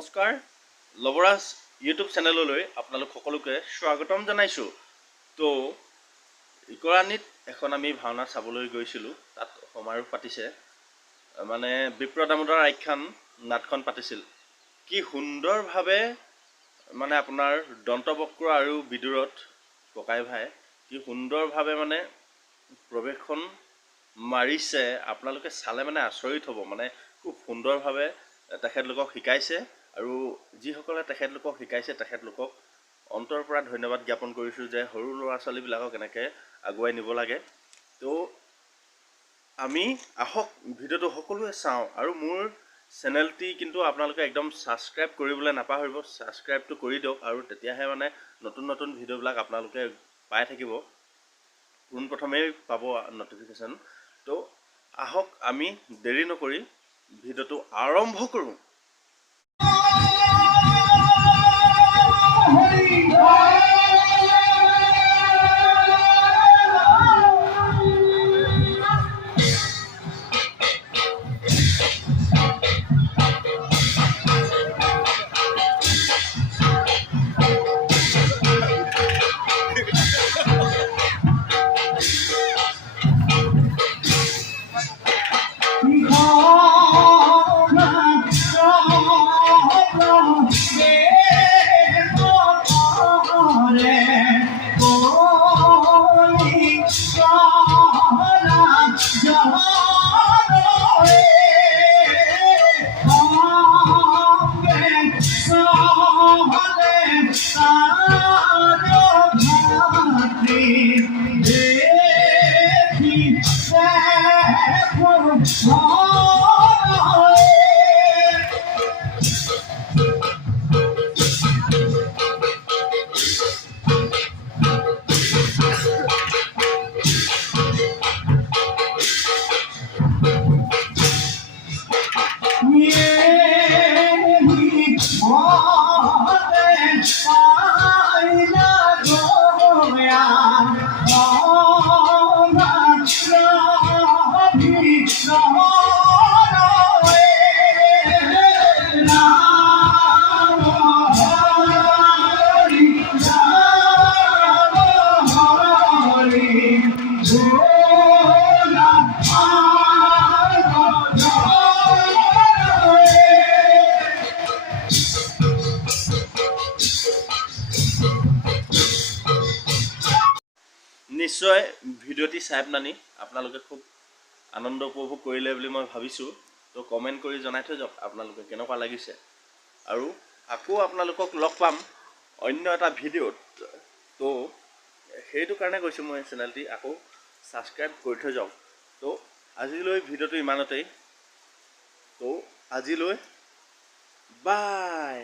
নমস্কাৰ লবৰাজ ইউটিউব চেনেললৈ আপোনালোক সকলোকে স্বাগতম জনাইছোঁ। তো ইকৰাণীত এখন আমি ভাওনা চাবলৈ গৈছিলোঁ। তাত সমাৰোহ পাতিছে, মানে বিপ্ৰ দামোদৰ আখ্যান নাটখন পাতিছিল। কি সুন্দৰভাৱে মানে আপোনাৰ দন্তবক্ৰ আৰু বিদুৰত ককাই ভাই কি সুন্দৰভাৱে মানে প্ৰৱেশখন মাৰিছে। আপোনালোকে চালে মানে আচৰিত হ'ব। মানে খুব সুন্দৰভাৱে তেখেতলোকক শিকাইছে আৰু যিসকলে তেখেতলোকক শিকাইছে তেখেতলোকক অন্তৰৰ পৰা ধন্যবাদ জ্ঞাপন কৰিছোঁ যে সৰু ল'ৰা ছোৱালীবিলাকক এনেকৈ আগুৱাই নিব লাগে। তো আমি আহক ভিডিঅ'টো সকলোৱে চাওঁ আৰু মোৰ চেনেলটি কিন্তু আপোনালোকে একদম ছাবস্ক্ৰাইব কৰিবলৈ নাপাহৰিব। ছাবস্ক্ৰাইবটো কৰি দিয়ক আৰু তেতিয়াহে মানে নতুন নতুন ভিডিঅ'বিলাক আপোনালোকে পাই থাকিব, পোনপ্ৰথমেই পাব নটিফিকেশ্যন। তো আহক আমি দেৰি নকৰি ভিডিঅ'টো আৰম্ভ কৰোঁ। নিশ্চয় ভিডিঅ'টি চাই পেলানি আপোনালোকে খুব আনন্দ উপভোগ কৰিলে বুলি মই ভাবিছোঁ। তো কমেণ্ট কৰি জনাই থৈ যাওক আপোনালোকে কেনেকুৱা লাগিছে, আৰু আকৌ আপোনালোকক লগ পাম অন্য এটা ভিডিঅ'ত। তো সেইটো কাৰণে কৈছোঁ মই চেনেলটি আকৌ ছাবস্ক্ৰাইব কৰি থৈ যাওক। তো আজিলৈ ভিডিঅ'টো ইমানতেই। তো আজিলৈ বাই।